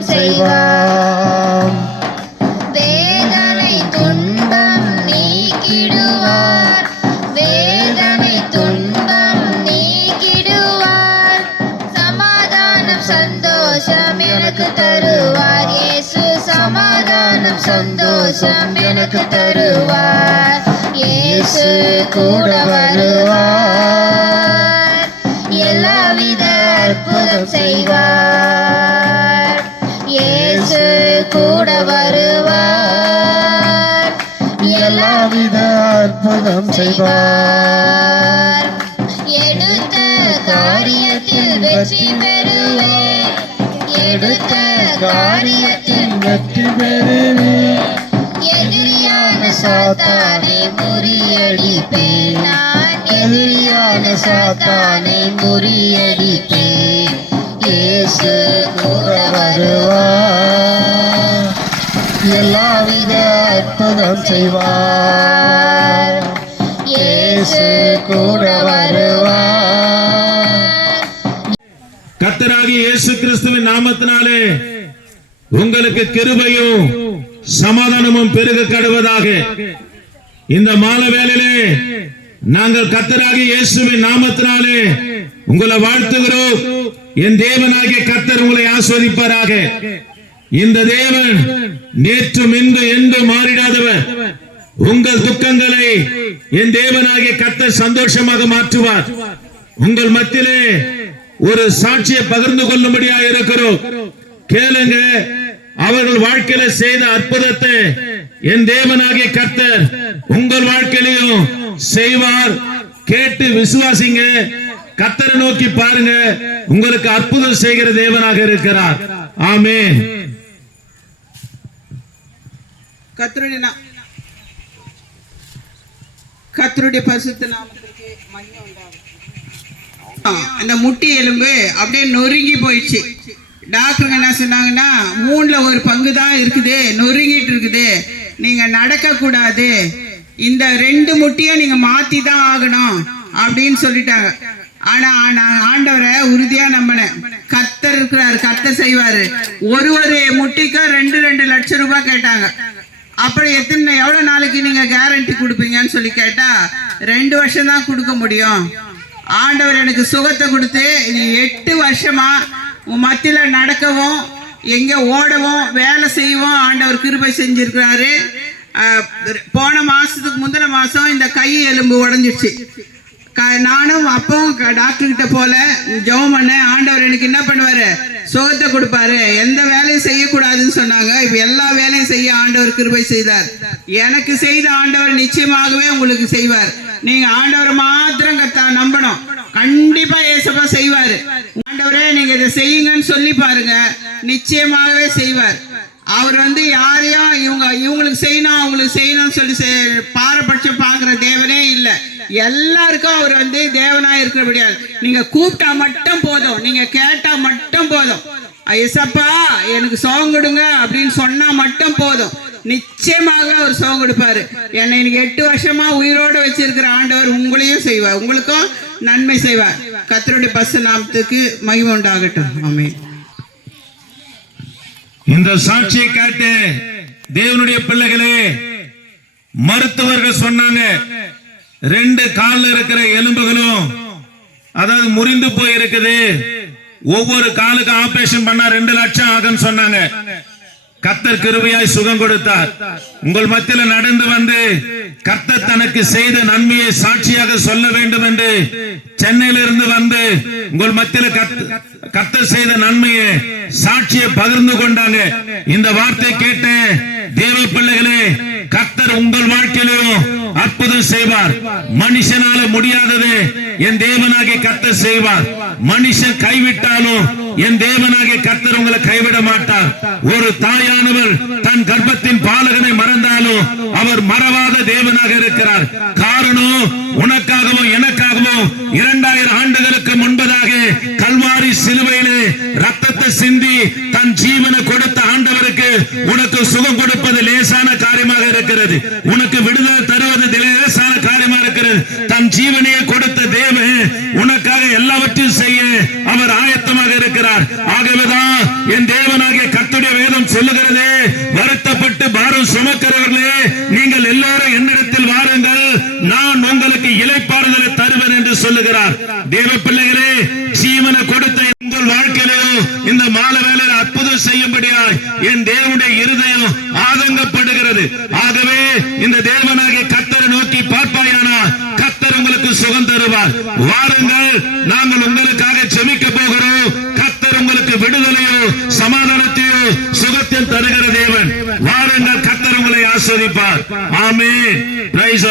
செய்வார். வேதனை துன்பம் நீக்கிடுவார். வேதனை துன்பம் நீக்கிடுவார். சமாதானம் சந்தோஷம் எனக்கு தருவார். இயேசு சமாதானம் சந்தோஷம் எனக்கு தருவார். இயேசு கூட வருவார். அற்புதம் செய்வார். எடுத்த காரியத்தில் வெற்றி பெறுவேன். எடுத்த காரியத்தில் வெற்றி பெறுவேன். எதிரியான சாத்தானை முறியடிப்பேன். நான் எதிரியான சாத்தானை முறியடிப்பேன். இயேசு கூட வருவார். வருவார் எல்லாவித அற்புதம் செய்வார். இயேசு கூட வருவார். கத்தராகிய இயேசு கிறிஸ்துவின் நாமத்தினாலே உங்களுக்கு கிருபையும் சமாதானமும் பெருக கடுவதாக. இந்த மாலை வேலையிலே நாங்கள் கத்தராகி இயேசுவின் நாமத்தினாலே உங்களை வாழ்த்துகிறோம். என் தேவனாகிய கத்தர் உங்களை ஆஸ்வதிப்பாராக இந்த தேவன் நேற்றும் இன்று என்று மாறிடாதவர். உங்கள் துக்கங்களை என் தேவனாகிய கத்தர் சந்தோஷமாக மாற்றுவார். உங்கள் மத்தியிலே ஒரு சாட்சியை பகிர்ந்து கொள்ளும்படியா இருக்கிறோம். கேளுங்க அவர்கள் வாழ்க்கையில செய்த அற்புதத்தை என் தேவனாகிய கர்த்தர் உங்கள் வாழ்க்கையிலையும் செய்வார். கேட்டு விசுவாசிங்க கத்தரை நோக்கி பாருங்க உங்களுக்கு அற்புதம் செய்கிற தேவனாக இருக்கிறார். ஆமே கத்தருடைய கத்தருடைய பசுத்து நாமத்திற்கு மகிமை ஆ, அந்த முட்டி எலும்பு அப்படியே நொறுங்கி போயிடுச்சு. டாக்டருங்க என்ன சொன்னாங்கன்னா மூணுல ஒரு பங்கு தான் இருக்குது நொறுங்கிட்டு இருக்குது. நீங்க நடக்க கூடாது இந்த ரெண்டு முட்டியும் நீங்க மாத்தி தான் ஆகணும் அப்படின்னு சொல்லிட்டாங்க. ஆனா நான் ஆண்டவரை உறுதியா நம்பினேன். கத்தர் இருக்கிறாரு கத்தர் செய்வாரு. ஒரு ஒரு முட்டிக்கும் ரெண்டு ரெண்டு லட்சம் ரூபாய் கேட்டாங்க. அப்புறம் எத்தனை எவ்வளவு நாளைக்கு நீங்க கேரண்டி கொடுப்பீங்கன்னு சொல்லி கேட்டா ரெண்டு வருஷம் தான் கொடுக்க முடியும். ஆண்டவர் எனக்கு சுகத்தை கொடுத்து நீ எட்டு வருஷமா மத்தியில் மத்தியில நடக்கவும் எங்க ஓடவும் வேலை செய்வோம் ஆண்டவர் கிருபை செஞ்சிருக்கிறாரு. போன மாசத்துக்கு முந்தின மாசம் இந்த கை எலும்பு உடஞ்சிடுச்சு நானும் அப்பவும் டாக்டர் கிட்ட போல ஜெபம் பண்ணேன் ஆண்டவர் எனக்கு என்ன பண்ணுவாரு? சுகத்தை கொடுப்பாரு. எந்த வேலையும் செய்யக்கூடாதுன்னு சொன்னாங்க. இப்ப எல்லா வேலையும் செய்ய ஆண்டவர் கிருபை செய்தார். எனக்கு செய்த ஆண்டவர் நிச்சயமாகவே உங்களுக்கு செய்வார். நீங்க ஆண்டவர் மாத்திரம் கத்தா நம்பணும். கண்டிப்பா ஏசப்பா செய்வாரு. ஆண்டவரே நீங்க இதை செய்யுங்கன்னு சொல்லி பாருங்க. நிச்சயமாகவே செய்வார். அவர் வந்து யாரையும் இவங்க இவங்களுக்கு செய்யணும் அவங்களுக்கு செய்யணும்னு சொல்லி செய்- பாரபட்சம் எல்லாருக்கும் அவர் வந்து தேவனா இருக்கிறபடியால் நீங்க கூப்பிட்டா மட்டும் போதும். நீங்க கேட்டா மட்டும் போதும். ஐசப்பா எனக்கு சோகம் கொடுங்க அப்படின்னு சொன்னா மட்டும் போதும். நிச்சயமாக அவர் சோகம் கொடுப்பாரு. என்னை இன்னைக்கு எட்டு வருஷமா உயிரோடு வச்சிருக்கிற ஆண்டவர் உங்களையும் செய்வார். உங்களுக்கும் நன்மை செய்வார். கத்தருடைய பஸ் நாமத்துக்கு மகிமை உண்டாகட்டும். ஆமே இந்த சாட்சியை காட்டு தேவனுடைய பிள்ளைகளே மருத்துவர்கள் சொன்னாங்க ரெண்டு கால இருக்கிற எலும்புகளும் அதாவது முறிந்து போய் இருக்குது ஒவ்வொரு காலுக்கு ஆபரேஷன் பண்ணா ரெண்டு லட்சம் ஆகும்னு சொன்னாங்க. கத்தர் கிருபையாய் சுகம் கொடுத்தார். உங்கள் மத்தியில நடந்து வந்து கர்த்தர் தனக்கு செய்த நன்மையை சாட்சியாக சொல்ல வேண்டும் என்று சென்னையில இருந்து வந்து உங்கள் மத்தியில கத்த கர்த்தர் செய்த நன்மையை சாட்சியை பகிர்ந்து கொண்டாங்க. இந்த வார்த்தை கேட்டு தேவ பிள்ளைகளே கத்தர் உங்கள் வாழ்க்கையிலும் அற்புதம் செய்வார். மனுஷனால முடியாதது என் தேவனாகிய கத்தர் செய்வார். மனுஷன் கைவிட்டாலும் என் தேவனாகிய கத்தர் உங்களை கைவிட மாட்டார். ஒரு தாயானவர் தன் கர்ப்பத்தின் பாலகனை மறந்தாலும் அவர் மறவாத தேவனாக இருக்கிறார். காரணம் உனக்காகவும் எனக்காகவும் இரண்டாயிரம் ஆண்டுகளுக்கு முன்பதாக கல்வாரி சிலுவையிலே ரத்தத்தை சிந்தி தன் ஜீவனை கொடுத்த ஆண்டவருக்கு உனக்கு சுகம் கொடுப்பதில்லை இருக்கிறது. உனக்கு விடுதலை தருவது லேசான காரியமா இருக்கிறது. தன் ஜீவனையை கொடுத்த தேவன் உனக்காக எல்லாவற்றையும் செய்ய அவர் ஆயத்தமாக இருக்கிறார். ஆகவே என் தேவனாகிய கர்த்தருடைய தேவன் கொடுத்த உங்கள் வாழ்க்கையிலும் இந்த மாலை அற்புதம் செய்யும்படியாய் என் தேவனுடைய இருதயம் ஆதங்கப்படுகிறது. ஆகவே இந்த தேவனாகிய கத்தரை நோக்கி பார்ப்பாயானா கத்தர் உங்களுக்கு சுகம் தருவார். வாருங்கள் நாங்கள் உங்களுக்காக செமிக்க போகிறோம். கத்தர் உங்களுக்கு விடுதலையோ சமாதானத்தையோ சுகத்தையும் தருகிற தேவன். வாருங்கள் கத்தர் உங்களை ஆஸ்வதிப்பார். ஆமே பிரைஸ்